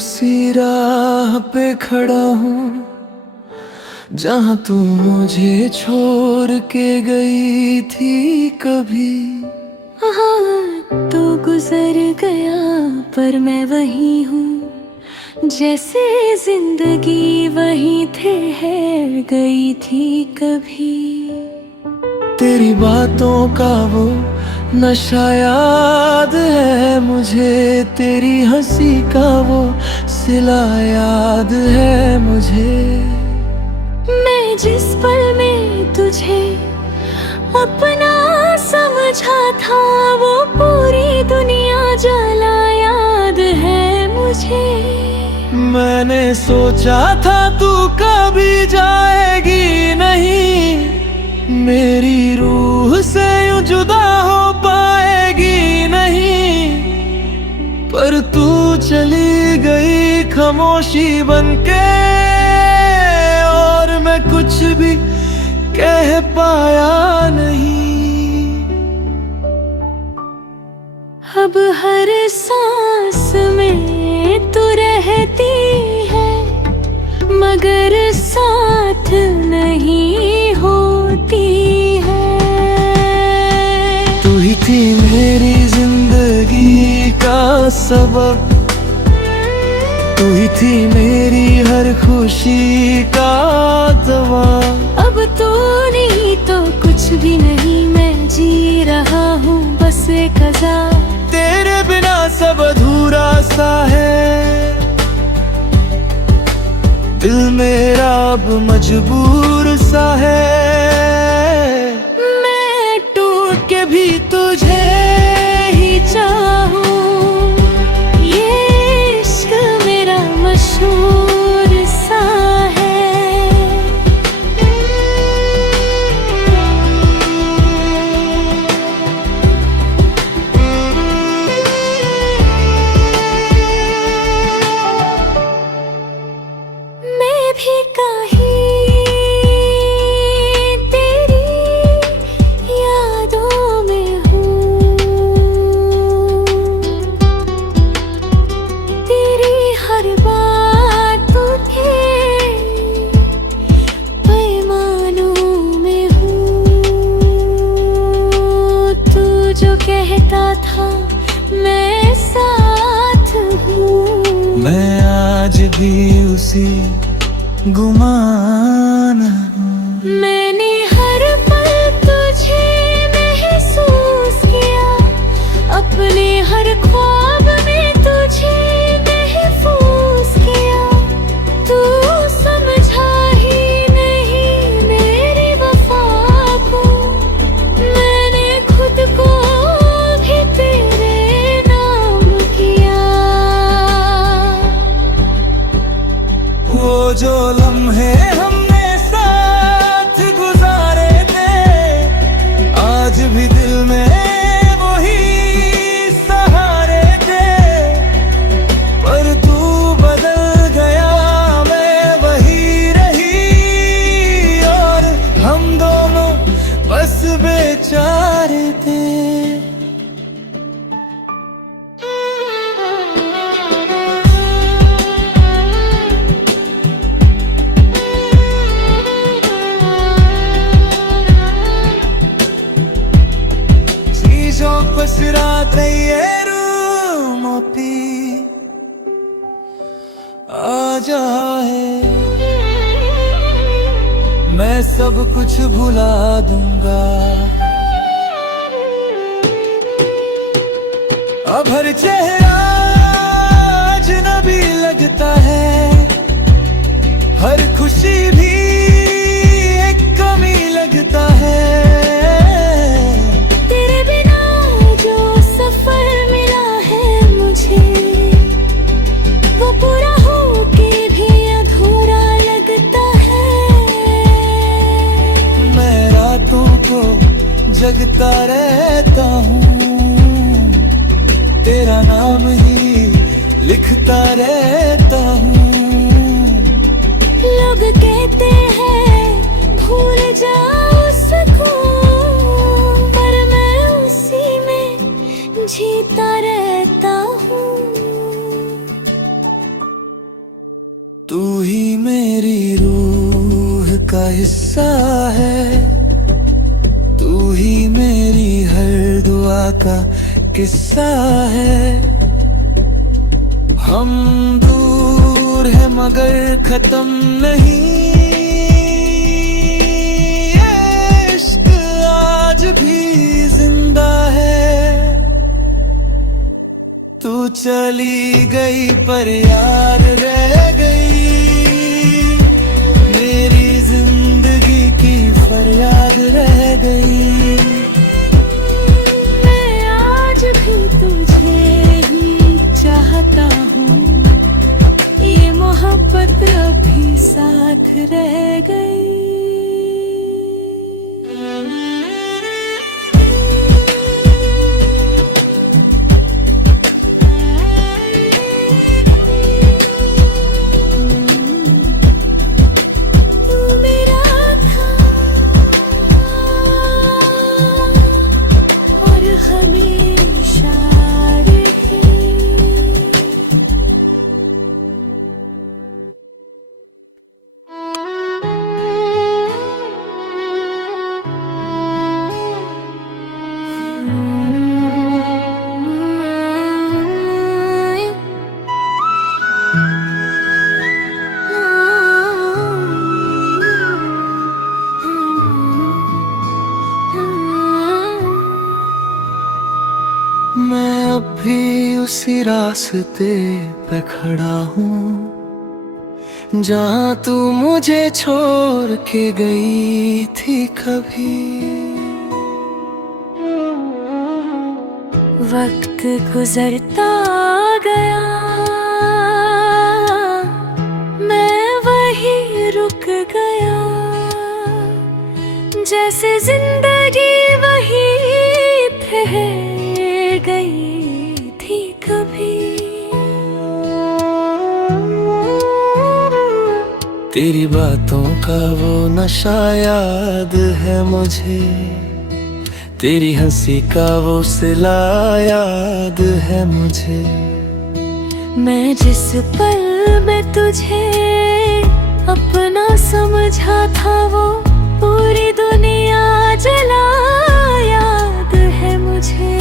उसी राह पे खड़ा हूँ जहाँ तू मुझे छोड़ के गई थी कभी। हाँ तो गुजर गया पर मैं वही हूँ जैसे जिंदगी वहीं ठहर गई थी कभी। तेरी बातों का वो नशा याद है मुझे, तेरी हंसी का वो सिला याद है मुझे। मैं जिस पल में तुझे अपना समझा था वो पूरी दुनिया जला याद है मुझे। मैंने सोचा था तू कभी जाएगी नहीं, मेरी रूह से यूं जुदा हो पाएगी नहीं, पर तू चली गई खामोशी बनके और मैं कुछ भी कह पाया नहीं। अब हर सांस में तू रहती है मगर साथ नहीं होती है। तू ही थी मेरी जिंदगी का सबब, तू ही थी मेरी हर खुशी का दवा। अब तू नहीं तो कुछ भी नहीं, मैं जी रहा हूँ बस एक कज़ा। तेरे बिना सब अधूरा सा है, दिल मेरा अब मजबूर सा है। मैं टूट के भी तुझे ही चाहूं, ये इश्क मेरा मशहूर सा है। मैं भी कहीं तेरी यादों में हूँ, तेरी हर बात के पैमानों में हूँ। तू जो कहता था मैं साथ हूँ, मैं आज भी उसी गुमान हूँ। मैंने हर पल तुझे महसूस किया, अपने हर ख्वाब में तुझे महफूज किया। तू समझा ही नहीं मेरी वफा को, मैंने खुद को भी तेरे नाम किया। वो जो लम्हे हमने साथ गुजारे थे आज भी दिल में वही सहारे थे, पर तू बदल गया मैं वही रही और हम दोनों बस बेचारे थे। बस रात ये रूमों पे आ जाए, मैं सब कुछ भुला दूंगा। अब हर चेहरा अजनबी लगता है, हर खुशी भी एक कमी लगता है। जगता रहता हूँ, तेरा नाम ही लिखता रहता हूँ। लोग कहते हैं भूल जाओ उसको, पर मैं उसी में जीता रहता हूँ। हिस्सा है, तू ही मेरी हर दुआ का किस्सा है। हम दूर है मगर खत्म नहीं, इश्क आज भी जिंदा है। तू चली गई पर यार रह गई, मेरी जिंदगी की फरियाद रह गई। मैं आज भी तुझे ही चाहता हूँ, ये मोहब्बत अभी साथ रह गई। मैं अब भी उसी रास्ते पे खड़ा हूँ, जहाँ तू मुझे छोड़ के गई थी कभी। वक्त गुजरता गया, मैं वही रुक गया, जैसे जिंदगी वही ठहर गई थी कभी। तेरी बातों का वो नशा याद है मुझे, तेरी हंसी का वो सिला याद है मुझे। मैं जिस पल में तुझे अपना समझा था, वो पूरी दुनिया जला याद है मुझे।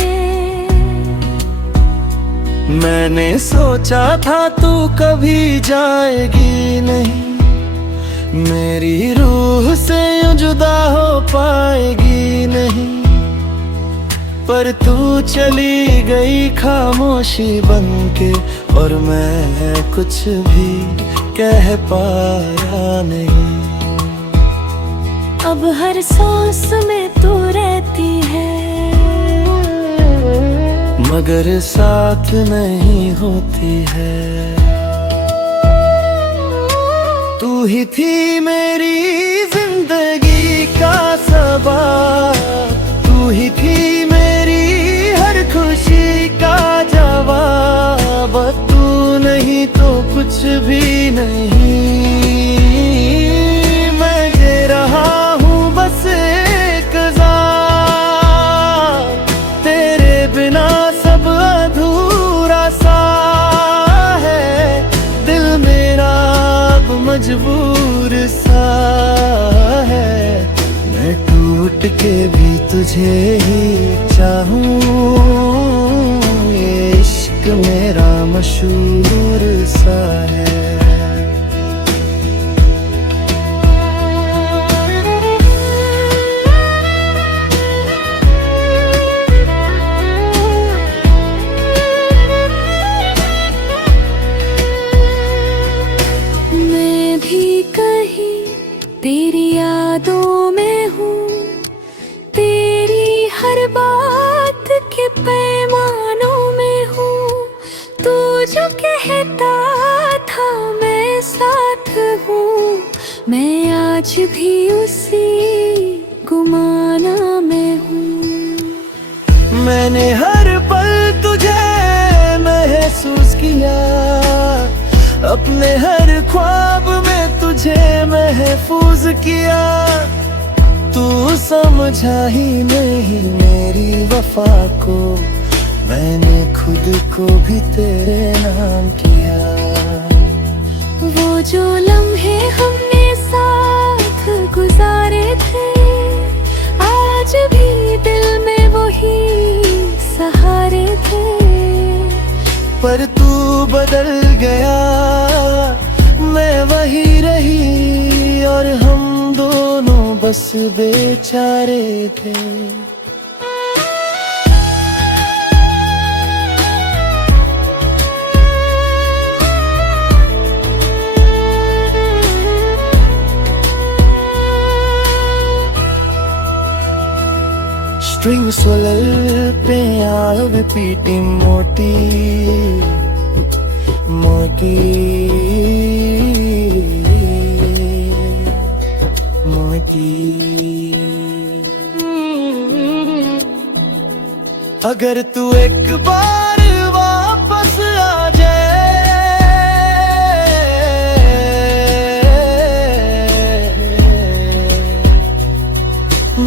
मैंने सोचा था तू कभी जाएगी नहीं, मेरी रूह से यूं जुदा हो पाएगी नहीं। पर तू चली गई खामोशी बनके, और मैं कुछ भी कह पाया नहीं। अब हर सांस में तू रहती है, मगर साथ नहीं होती है। तू ही थी मेरी जिंदगी का सबब, तू ही थी मेरी हर खुशी का जवाब। तू नहीं तो कुछ भी नहीं, मैं जी रहा हूँ बस एक ज़ार। तेरे बिना सब अधूरा सा है, दिल मेरा अब मजबूर सा है। मैं टूट के भी तुझे ही चाहूँ, ये इश्क मेरा मशहूर सा है। मैं भी कहीं तेरी यादों में हूँ, तेरी हर बात के पैमानों में हूँ। तू जो कहता था मैं साथ हूँ, मैं आज भी उसी गुमाना में हूँ। मैंने हर पल तुझे महसूस किया, अपने हर ख्वाब में तुझे महफूज किया। तू समझा ही नहीं मेरी वफा को, मैंने खुद को भी तेरे नाम किया। वो जो लम्हे हमने साथ गुजारे थे, आज भी दिल में वही सहारे थे। पर तू बदल गया, मैं वही रही, और हम दोनों बस बेचारे थे। Strings സ്വലൽപ്പേ ആവ് പീട്ടി മോട്ടി മോട്ടി മോട്ടി। अगर तू एक बार वापस आ जाए,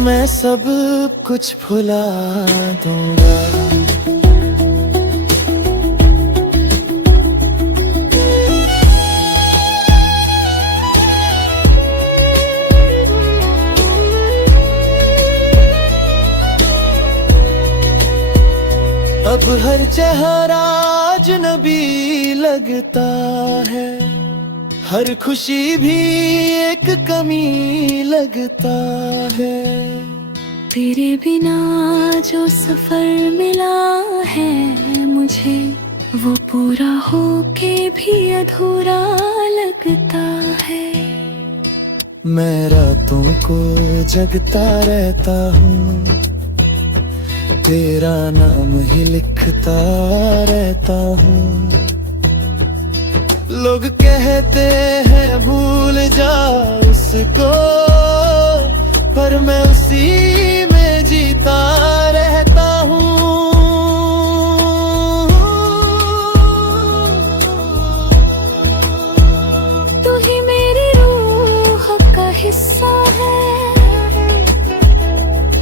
मैं सब कुछ भुला दूंगा। अब हर चेहरा अजनबी लगता है, हर खुशी भी एक कमी लगता है। तेरे बिना जो सफर मिला है मुझे, वो पूरा होके भी अधूरा लगता है। मैं रातों को जगता रहता हूँ, तेरा नाम ही लिखता रहता हूँ। लोग कहते हैं भूल जा उसको, पर मैं उसी में जीता रहता हूँ। तू ही मेरी रूह का हिस्सा है,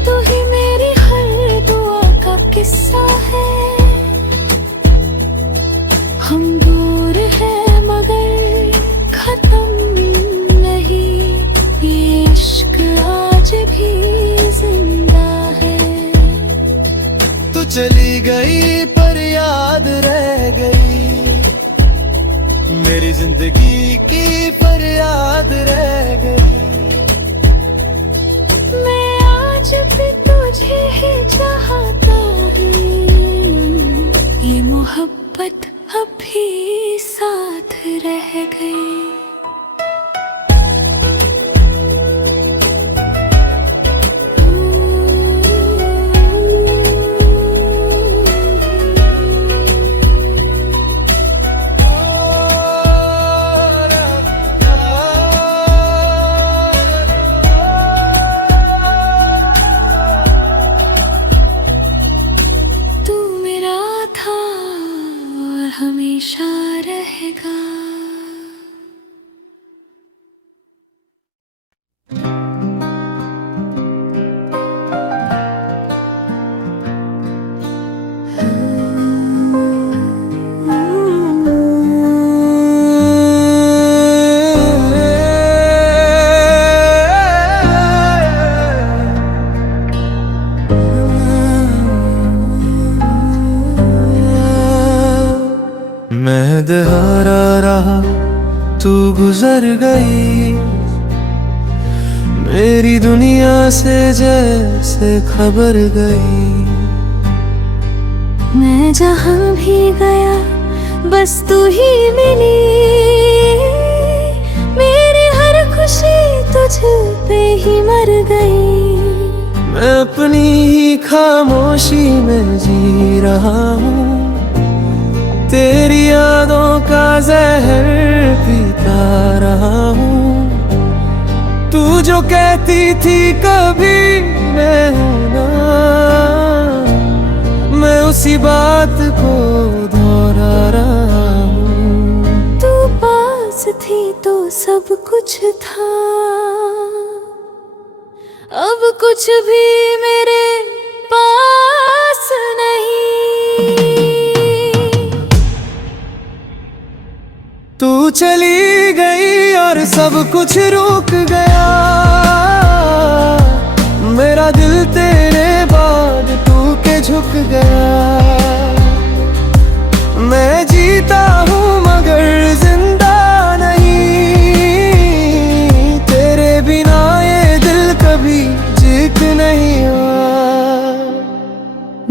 तू ही मेरी हर दुआ का किस्सा है। हम दूर हैं मगर खत्म नहीं, ये इश्क आज भी जिंदा है। तू चली गई पर याद रह गई, मेरी जिंदगी की फरियाद रह गई। मैं आज भी तुझे ही चाहता हूँ, ये मोहब्बत अभी साथ रह गई। हमेशा रहेगा। मैं दहारा रहा, तू गुजर गई, मेरी दुनिया से जैसे खबर गई। मैं जहाँ भी गया बस तू ही मिली, मेरी हर खुशी तुझ पे ही मर गई। मैं अपनी ही खामोशी में जी रहा हूँ, तेरी यादों का जहर पीता रहा हूँ। तू जो कहती थी कभी मैं हूँ ना, मैं उसी बात को दोहरा रहा हूँ। तू पास थी तो सब कुछ था, अब कुछ भी मेरे पास नहीं। तू चली गई और सब कुछ रुक गया, गया। मैं जीता हूँ मगर जिंदा नहीं, तेरे बिना ये दिल कभी जीत नहीं हुआ।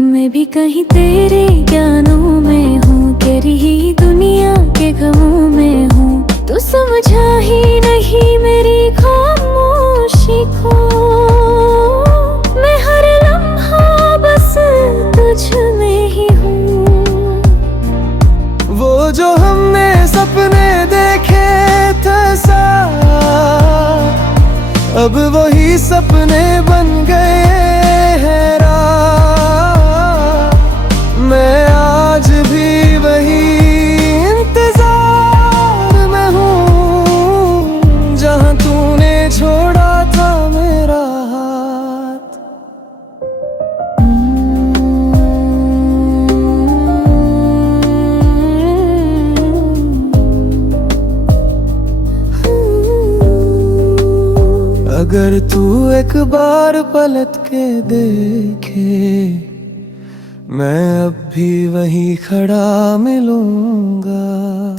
मैं भी कहीं तेरे ज्ञानों में हूँ, तेरी ही दुनिया के गमों में हूँ। तू समझा ही नहीं मेरी खामोशी को, मैं हर लम्हा बस तुझ में ही हूँ। वो जो हमने सपने देखे थे साथ, अब वही सपने बन गए हैं रात। मैं आज भी वही इंतजार में हूँ, जहाँ तूने छोड़ा था मेरा हाथ। अगर तू एक बार पलट के देखे, मैं अब भी वहीं खड़ा मिलूंगा।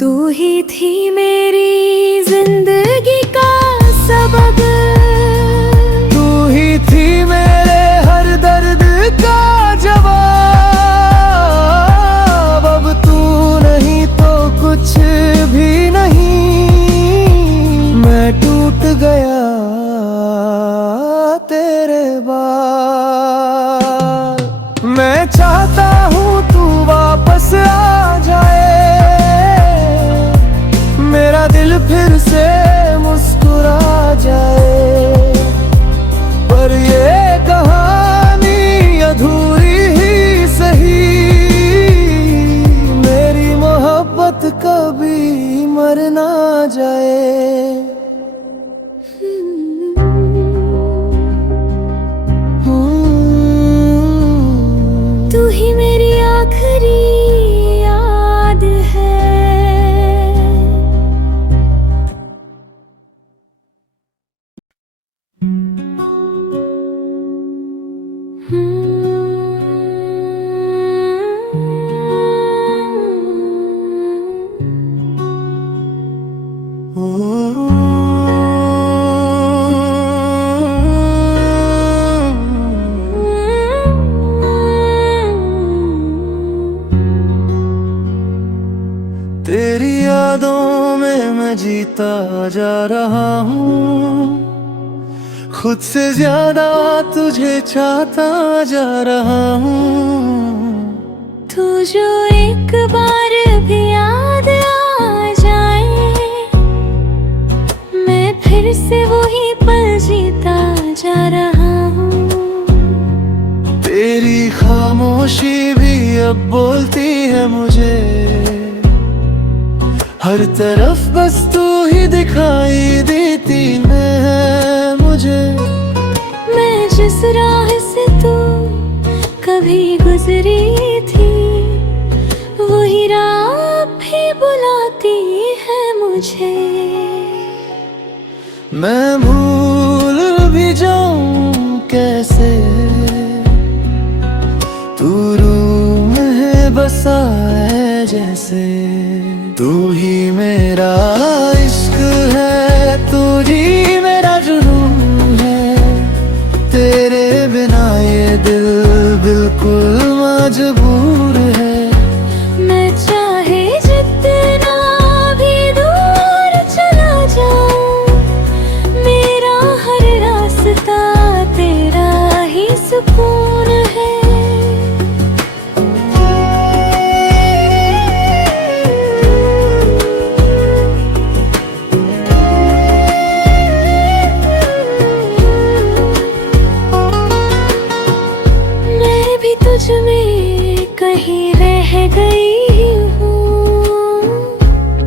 तू ही थी मेरी जिंदगी का सबब, तू ही थी मेरे हर दर्द का जवाब। अब तू नहीं तो कुछ भी नहीं, मैं टूट गया तेरे बाद। मैं चाहता हूँ तू वापस आ जाए, मेरा दिल फिर से मुस्कुरा जाए। पर ये कहानी अधूरी ही सही, मेरी मोहब्बत कभी मर ना जाए। तू ही मेरी आखिरी याद है। तेरी यादों में मैं जीता जा रहा हूँ, खुद से ज्यादा तुझे चाहता जा रहा हूँ। तू जो एक बार भी याद आ जाए, मैं फिर से वही पल जीता जा रहा हूँ। तेरी खामोशी भी अब बोलती है मुझे, हर तरफ बस तू ही दिखाई देती है मुझे। मैं जिस राह से तू कभी गुजरी थी, वही राह भी बुलाती है मुझे। मैं भूल भी जाऊं कैसे, तू रूह में बसा है जैसे। तू ही मेरा इश्क है, तू ही मेरा जुनून है, तेरे बिना ये दिल बिल्कुल मजबूर है। मैं चाहे जितना भी दूर चला जाऊं, मेरा हर रास्ता तेरा ही सुकून है। तुझ में कहीं रह गई हूँ,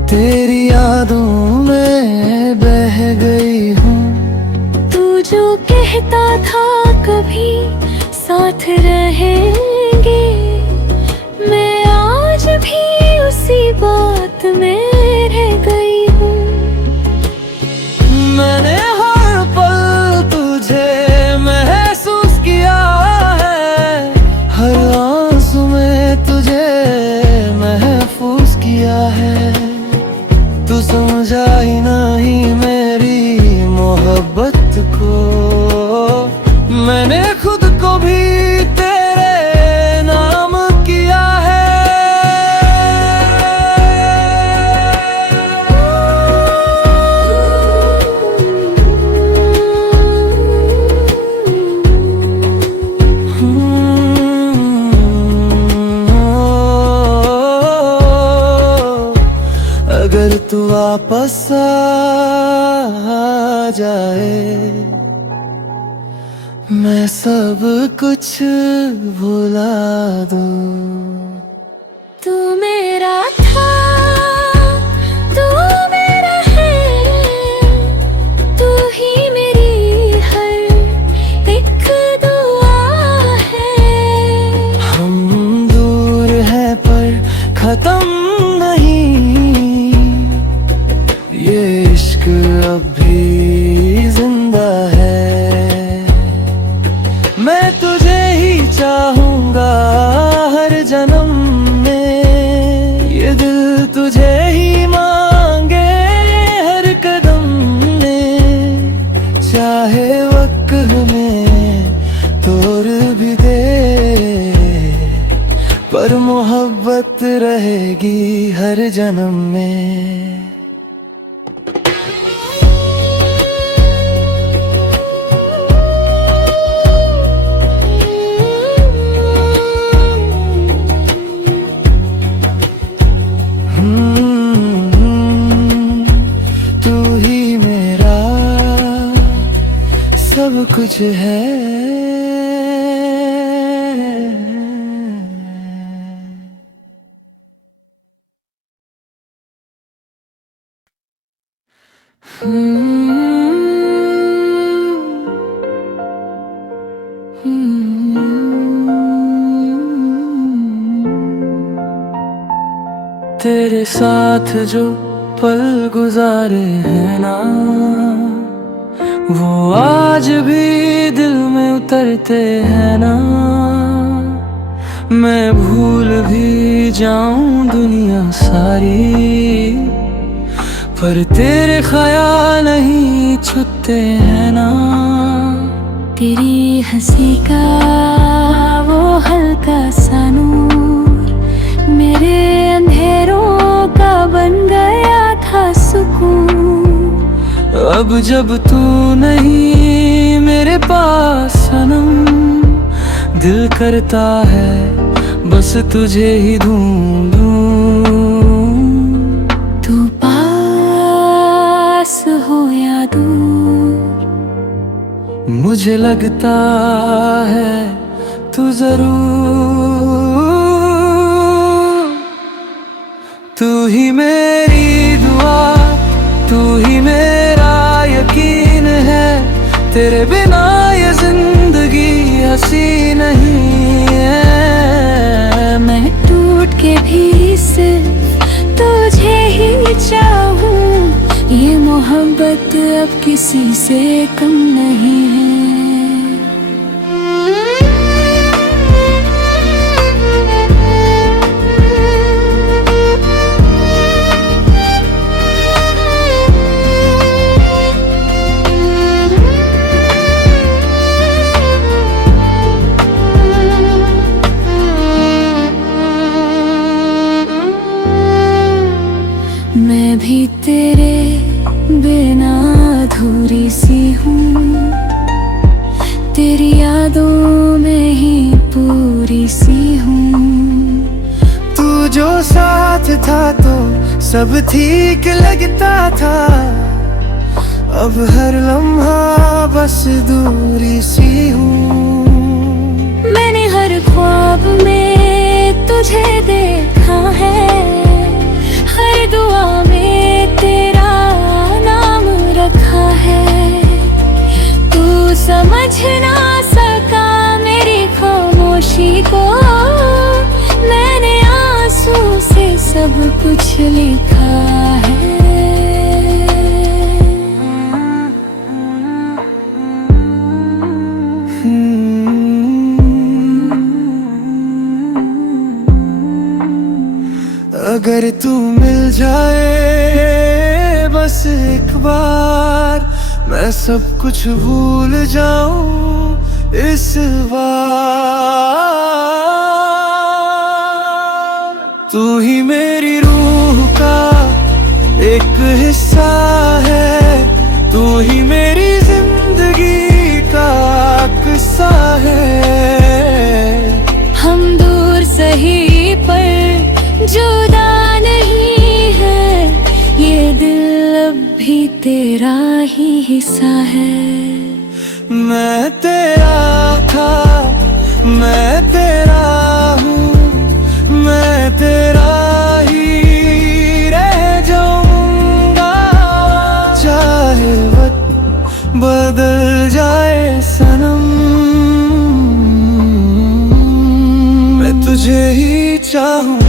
तेरी यादों में बह गई हूँ। तू जो कहता था कभी साथ रहेंगे, मैं आज भी उसी बात में रह गई हूँ। मैंने हर पल तुझे महसूस किया है, हर भी तेरे नाम किया है। अगर तू वापस आ जाए, मैं सब कुछ भुला दूं। तू मेरा था, तू मेरा है, तू ही मेरी हर एक दुआ है। हम दूर हैं पर खत्म नहीं, ये इश्क अब भी जिंदा है। मैं तुझे ही चाहूंगा हर जन्म में, ये दिल तुझे ही मांगे हर कदम में। चाहे वक्त में तोड़ भी दे, पर मोहब्बत रहेगी हर जन्म में। तू ही मेरा सब कुछ है। तेरे साथ जो पल गुजारे हैं ना, वो आज भी दिल में उतरते हैं ना। मैं भूल भी जाऊं दुनिया सारी, पर तेरे ख्याल नहीं छूते हैं ना। तेरी हंसी का वो हल्का सा नूर मेरे अंधेरों का बन गया था सुकून। अब जब तू नहीं मेरे पास सनम, दिल करता है बस तुझे ही ढूंढूं। तू पास हो या दूर, मुझे लगता है तू जरूर। तू ही मेरी दुआ, तू ही मेरा यकीन है। तेरे बिना ये जिंदगी हंसी नहीं है। मैं टूट के भी सिर्फ तुझे ही चाहूं, ये मोहब्बत अब किसी से कम नहीं है। मैं भी तेरे बिना अधूरी सी हूँ, तेरी यादों में ही पूरी सी हूँ। तू जो साथ था तो सब ठीक लगता था, अब हर लम्हा बस दूरी सी हूँ। मैंने हर ख्वाब में तुझे देखा है, हर दुआ में तेरा नाम रखा है। तू समझ ना सका मेरी खामोशी को, मैंने आंसू से सब कुछ लिखा है। अगर तू मिल जाए बस एक बार, मैं सब कुछ भूल जाऊं सिवा। तू ही मेरी रूह का एक हिस्सा है, तू ही मेरी जिंदगी का किस्सा है। हम दूर सही पर जुदा नहीं है, ये दिल अब भी तेरा ही हिस्सा है। मैं तेरा था, मैं तेरा हूँ, मैं तेरा ही रह जाऊंगा। चाहे वक्त बदल जाए सनम, मैं तुझे ही चाहूँ।